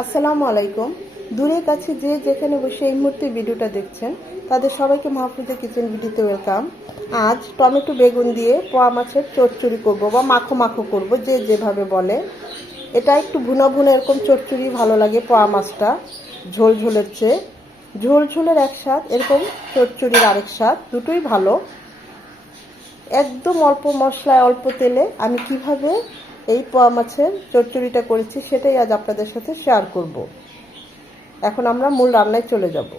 আসসালামু আলাইকুম। দূরে কাছে যে যেখানে বসে এই মুহূর্তে ভিডিওটা দেখছেন তাদের সবাইকে মাহফুজা কিচেন ভিডিওতে ওয়েলকাম। আজ টমেটো বেগুন দিয়ে পোয়া মাছের চচ্চড়ি করব বা মাখো মাখো করব, যে যেভাবে বলে। এটা একটু ভুনা ভুনা এরকম চচ্চড়ি ভালো লাগে পোয়া মাছটা, ঝোল ঝোলের চেয়ে। ঝোল ঝোলের এক স্বাদ, এরকম চচ্চড়ির আরেক স্বাদ, দুটোই ভালো। একদম অল্প মশলায় অল্প তেলে আমি কিভাবে এই পোয়া মাছের চচ্চড়িটা করেছি সেটাই আজ আপনাদের সাথে শেয়ার করব। এখন আমরা মূল রান্নায় চলে যাব।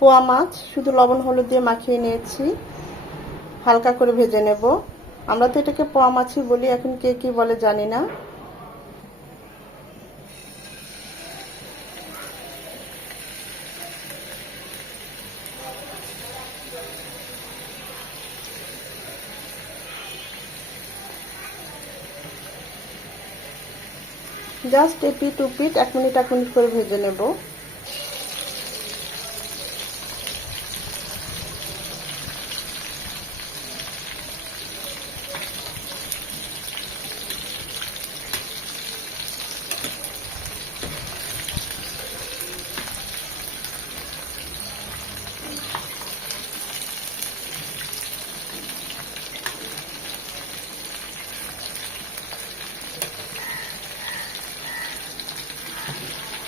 পোয়া মাছ শুধু লবণ হলুদ দিয়ে মাখিয়ে নিয়েছি, হালকা করে ভেজে নেব। আমরা তো এটাকে পোয়া মাছই বলি, এখন কে কি বলে জানি না। জাস্ট এপিট উপিট 1 মিনিট 1 মিনিট করে ভেজে নেব।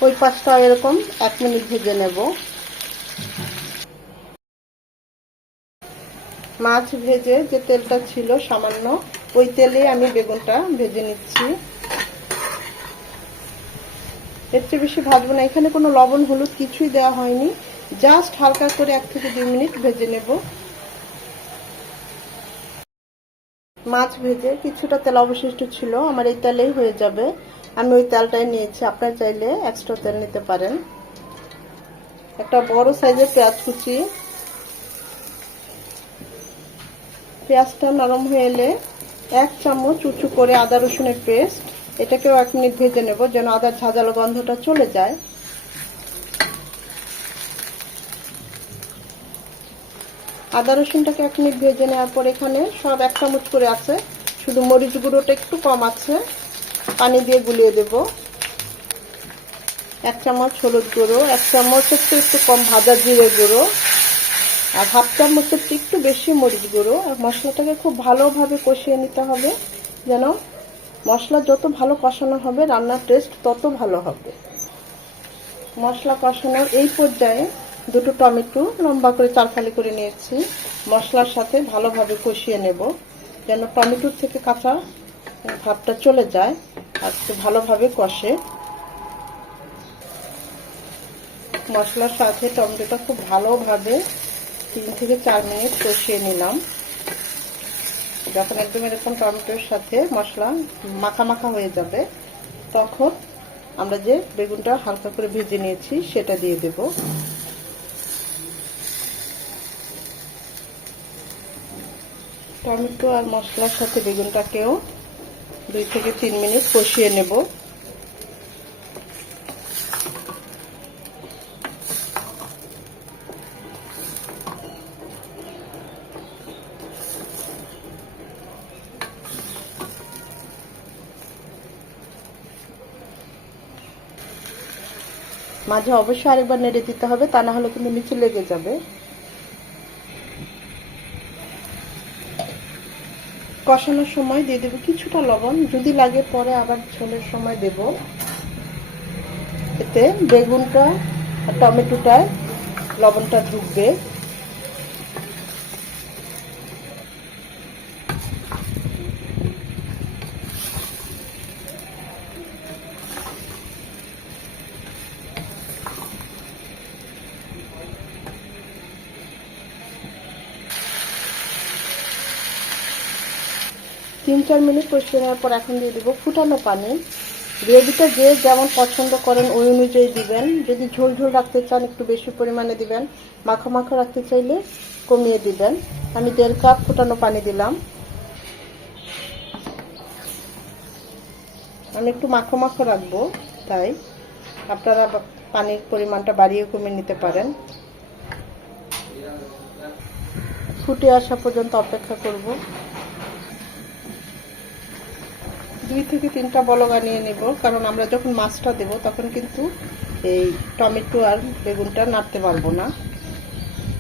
ওই পাশটা এরকম 1 মিনিট ভেজে নেব। মাছ ভেজে যে তেলটা ছিল সামান্য, ওই তেলে আমি বেগুনটা ভেজে নিচ্ছি। এর চেয়ে বেশি ভাজবো না, এখানে কোনো লবণ হলুদ কিছুই দেওয়া হয়নি, জাস্ট হালকা করে 1 থেকে 2 মিনিট ভেজে নেব। মাছ ভেজে কিছুটা তেল অবশিষ্ট ছিল, আমার এই তেলেই হয়ে যাবে। আমি ওই তেলটাই নিয়েছি, আপনারা চাইলে এক্সট্রা তেল নিতে পারেন। একটা বড় সাইজের পেঁয়াজ কুচি, পেঁয়াজটা নরম হয়ে এলে 1 চামচ উঁচু করে আদা রসুনের পেস্ট, এটাকেও 1 মিনিট ভেজে নেব যেন আদার ঝাঁঝালো গন্ধটা চলে যায়। আদা রসুনটাকে 1 মিনিট ভেজে নেওয়ার পর এখানে সব 1 চামচ করে আছে, শুধু মরিচ গুঁড়োটা একটু কম আছে, পানি দিয়ে গুলিয়ে দেব। 1 চামচ হলুদ গুঁড়ো, 1 চামচ একটু কম ভাজা জিরে গুঁড়ো, আর 1/2 চামচের একটু বেশি মরিচ গুঁড়ো। আর মশলাটাকে খুব ভালোভাবে কষিয়ে নিতে হবে, যেন মশলা যত ভালো কষানো হবে রান্নার টেস্ট তত ভালো হবে। মশলা কষানোর এই পর্যায়ে দুটো টমেটো লম্বা করে 4 ফালি করে নিয়েছি, মশলার সাথে ভালোভাবে কষিয়ে নেব যেন টমেটোর থেকে কাঁচা ভাবটা চলে যায় আর ভালোভাবে কষে। মশলার সাথে টমেটোটা খুব ভালোভাবে 3 থেকে 4 মিনিট কষিয়ে নিলাম। যখন একদম এরকম টমেটোর সাথে মশলা মাখা মাখা হয়ে যাবে, তখন আমরা যে বেগুনটা হালকা করে ভেজে নিয়েছি সেটা দিয়ে দেব। টমেটো আর মশলার সাথে বেগুনটাকেও 2 থেকে 3 মিনিট কষিয়ে নেব। মাঝে অবশ্যই আরেকবার নেড়ে দিতে হবে, তা না হলে কিন্তু নিচে লেগে যাবে। কষানোর সময় দিয়ে দেবো কিছুটা লবণ, যদি লাগে পরে আবার ঝোলের সময় দেব। এতে বেগুনটা আর টমেটোটায় লবণটা ঢুকবে। তিন চার মিনিট কষিয়ে নেওয়ার পর এখন দিয়ে দেবো ফুটানো পানি। গ্রেভিটা যে যেমন পছন্দ করেন ওই অনুযায়ী দিবেন, যদি ঝোল ঝোল রাখতে চান একটু বেশি পরিমাণে দিবেন, মাখো মাখো রাখতে চাইলে কমিয়ে দিবেন। আমি 1.5 কাপ ফুটানো পানি দিলাম। আমি একটু মাখো মাখো রাখবো, তাই আপনারা পানির পরিমাণটা বাড়িয়ে কমে নিতে পারেন। ফুটে আসা পর্যন্ত অপেক্ষা করব। 2 থেকে 3টা বলক আনিয়ে নেব, কারণ আমরা যখন মাছটা দেব তখন কিন্তু এই টমেটো আর বেগুনটা নাড়তে পারবো না,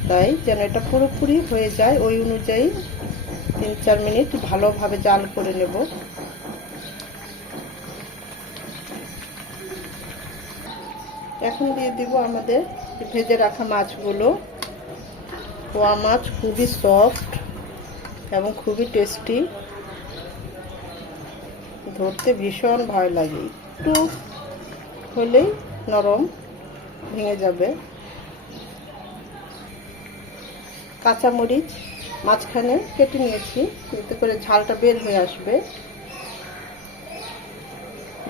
তাই যেন এটা পুরোপুরি হয়ে যায় ওই অনুযায়ী 3-4 মিনিট ভালোভাবে জাল করে নেব। এখন দিয়ে দিব আমাদের ভেজে রাখা মাছগুলো। পোয়া মাছ খুবই সফট এবং খুবই টেস্টি, ধরতে ভীষণ ভয় লাগে, একটু হলেই নরম ভেঙে যাবে। কাঁচামরিচ মাঝখানে কেটে নিয়েছি, এতে করে ঝালটা বের হয়ে আসবে।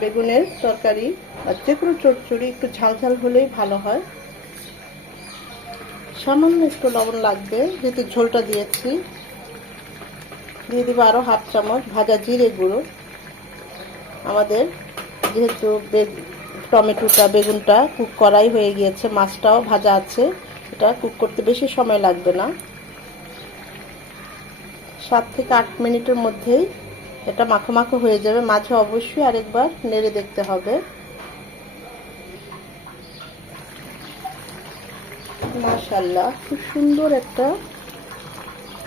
বেগুনের তরকারি আর যে কোনো চচ্চড়ি একটু ঝাল ঝাল হলেই ভালো হয়। সামান্য একটু লবণ লাগবে, যেহেতু ঝোলটা দিয়েছি। দিয়ে দিব আরও 1/2 চামচ ভাজা জিরে গুঁড়ো। আমাদের যেহেতু টমেটোটা বেগুনটা কুক করাই হয়ে গিয়েছে, মাছটাও ভাজা আছে, এটা কুক করতে বেশি সময় লাগবে না। 7 থেকে 8 মিনিটের মধ্যেই এটা মাখো মাখো হয়ে যাবে। মাঝে অবশ্যই আরেকবার নেড়ে দেখতে হবে। মাশাআল্লাহ, খুব সুন্দর একটা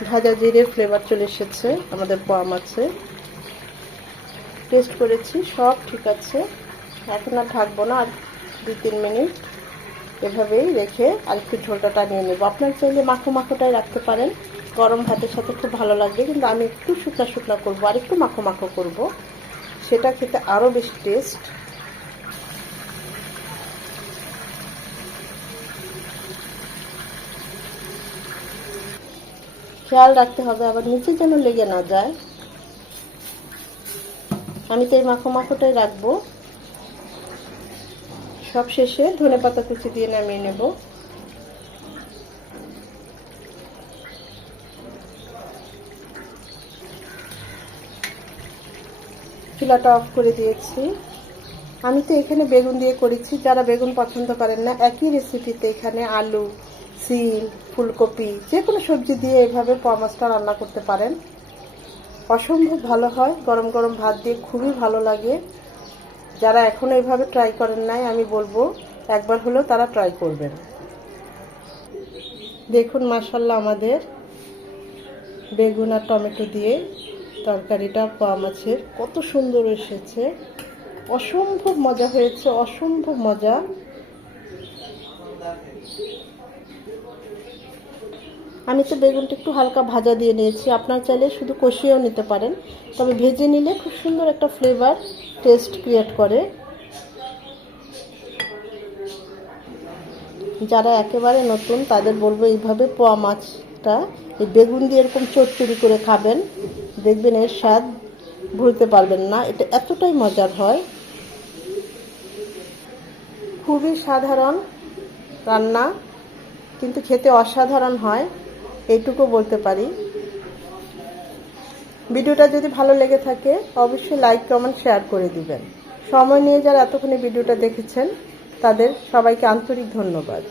ভাজা জিরের ফ্লেভার চলে এসেছে আমাদের পোয়া মাছে। টেস্ট করেছি, সব ঠিক আছে। এখন আর ঢাকবো না, আর 2-3 মিনিট এভাবেই রেখে আর একটু ঝোলটা টানিয়ে নেব। আপনার চাইলে মাখো মাখোটাই রাখতে পারেন, গরম ভাতের সাথে খুব ভালো লাগবে, কিন্তু আমি একটু শুকনা শুকনা করবো, আর একটু মাখো মাখো করবো, সেটা খেতে আরও বেশি টেস্ট। খেয়াল রাখতে হবে আবার নিচে যেন লেগে না যায়। আমি তো এই মাখো মাখোটাই রাখবো। সব শেষে ধনেপাতা কুচি দিয়ে নামিয়ে নেব। চুলাটা অফ করে দিয়েছি। আমি তো এখানে বেগুন দিয়ে করেছি, যারা বেগুন পছন্দ করেন না একই রেসিপিতে এখানে আলু, সিম, ফুলকপি যে কোনো সবজি দিয়ে এভাবে পোয়া মাছটা রান্না করতে পারেন। অসম্ভব ভালো হয়, গরম গরম ভাত দিয়ে খুবই ভালো লাগে। যারা এখনো এইভাবে ট্রাই করেন নাই, আমি বলবো একবার হলেও তারা ট্রাই করবেন। দেখুন মাশাআল্লাহ, আমাদের বেগুন আর টমেটো দিয়ে তরকারিটা পোয়া মাছের কত সুন্দর এসেছে। অসম্ভব মজা হয়েছে, অসম্ভব মজা। আমি তো বেগুনটা একটু হালকা ভাজা দিয়ে নিয়েছি, আপনার চাইলে শুধু কষিয়েও নিতে পারেন, তবে ভেজে নিলে খুব সুন্দর একটা ফ্লেভার টেস্ট ক্রিয়েট করে। যারা একেবারে নতুন তাদের বলবো এইভাবে পোয়া মাছটা এই বেগুন দিয়ে এরকম চচ্চড়ি করে খাবেন, দেখবেন এর স্বাদ ভুলতে পারবেন না। এটা এতটাই মজার হয়। খুবই সাধারণ রান্না, কিন্তু খেতে অসাধারণ হয়, এইটুকু বলতে পারি। ভিডিওটা যদি ভালো লেগে থাকে অবশ্যই লাইক, কমেন্ট, শেয়ার করে দিবেন। সময় নিয়ে যারা এতক্ষণে ভিডিওটা দেখেছেন তাদের সবাইকে আন্তরিক ধন্যবাদ।